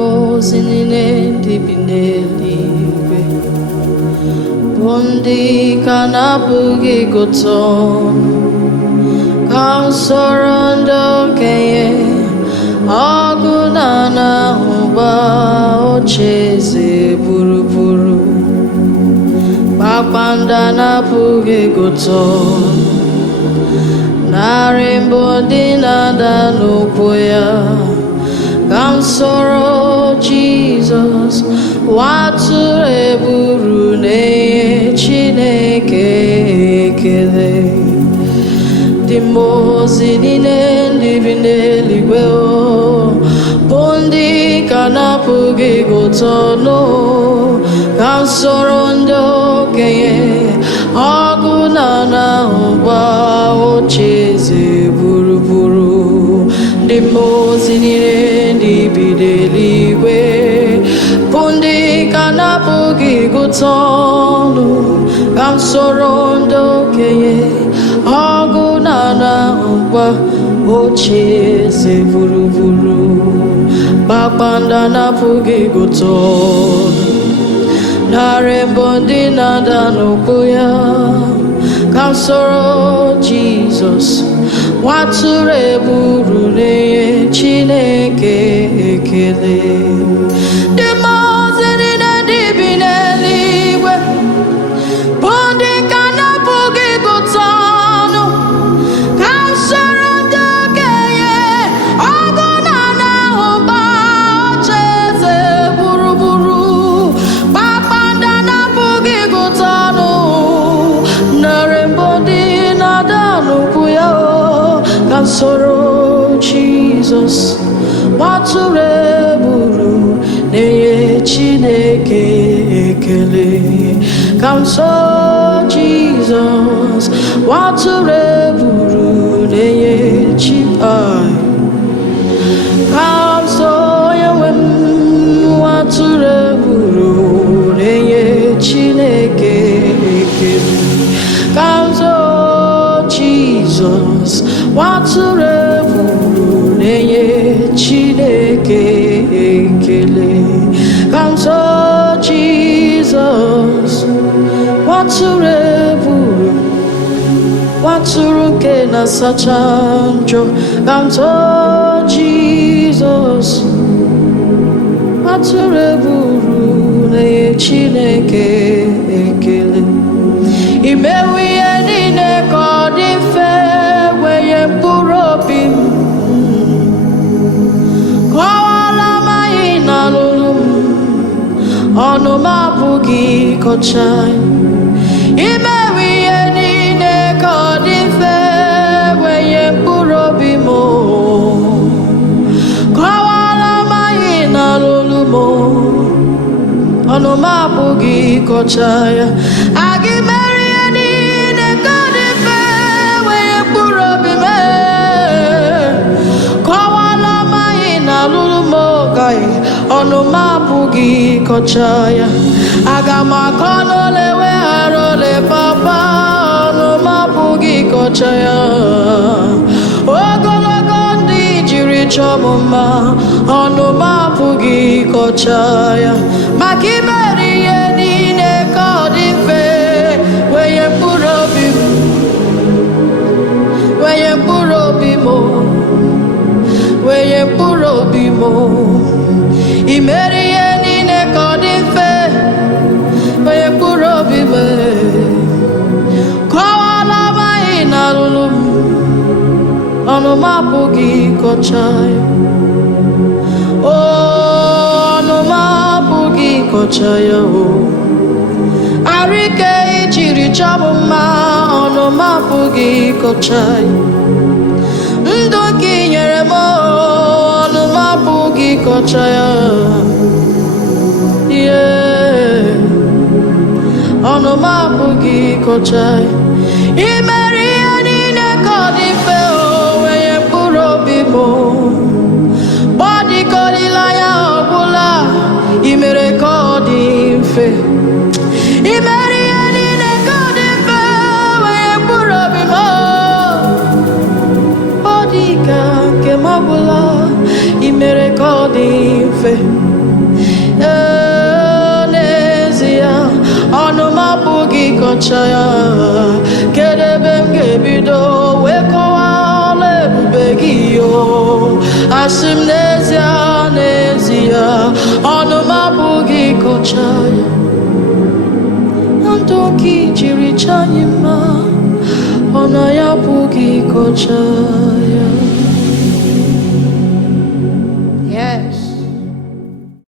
Dimozine dibineliwe Bondi kanabugi goton Kansorondo keye Agunana huba ocheze buruburu Bakbandana bugi goton Narimbo dinada nupoya Kansoro Jesus Wature buru ne Chineke ekele Dimozi nine ndibineligwe o Bondi kanapugi gotono Kansoro ndokenye Agunana uba ocheze buru buru Dimozi nine ndibineligwe Bondi kanapugi gotono Kansoro ndokenye Agunana uba ocheze buru buru Bakbandana pugi gotono Narembondi nada nukuya Kansoro Jesus Wature buru ne Chineke ekele Dimozine dibineliwe Bondi kanapugi gotono Kansoro ndokeye Agunana uba ocheze buru buru Bakbandana pugi gotono Narembondi nada nukuya Kansoro Jesus Wature buru neye Chineke ekele Kansoro Jesus Wature buru neye Chipai Kansoro yewem Wature buru neye Chineke ekele Kansoro Jesus Wature buru neye Chineke ekele Kansoro Jesus Wature buru Waturu ke na sachanjo Kansoro Jesus Wature buru neye Chineke ekele Imewi enine kodife Weye mpurobi Kwala maina lulum Ono mabugi kochai Imewi enine kodife Weye mpurobi mo Kwala maina lulumo Ono mabugi kochai Agimeri enine kodife Weye mpurobi me Kwala maina lulumo Gai Ono mabugi kochaya Agamakono lewe arole papa Ono mabugi kochaya Ogologondi jiri chomoma Ono mabugi kochaya Makimeri yenine kodife Weye mpurobi mo Weye mpurobi mo Imeri yenine kodife Weye mpurobi me Kwala maina lulum Ono mabugi kochaya Ono mabugi kochaya Arike ichiri chabuma Ono mabugi kochaya Ndoki nyere mo Ono mabugi kochaya Yeah Ono mabugi kochaya Imeri yenine kodife Weye mpurobi mo Body kolila ya obula Imere kodife Imeri yenine kodife Weye mpurobi mo Body ka ke mabula dị mfe. N'ezie ọnụ m apụghị ịkọcha ya. Kedu ebe m ga-ebido wee kọwaa ọlụ ebube gị yo? Asị m n'ezie n'ezie ọnụ m apụghị ịkọcha ya. Ndụ gị jiri chọọ anyị mma, ọnụ ya apụghị ịkọcha ya. Yeah.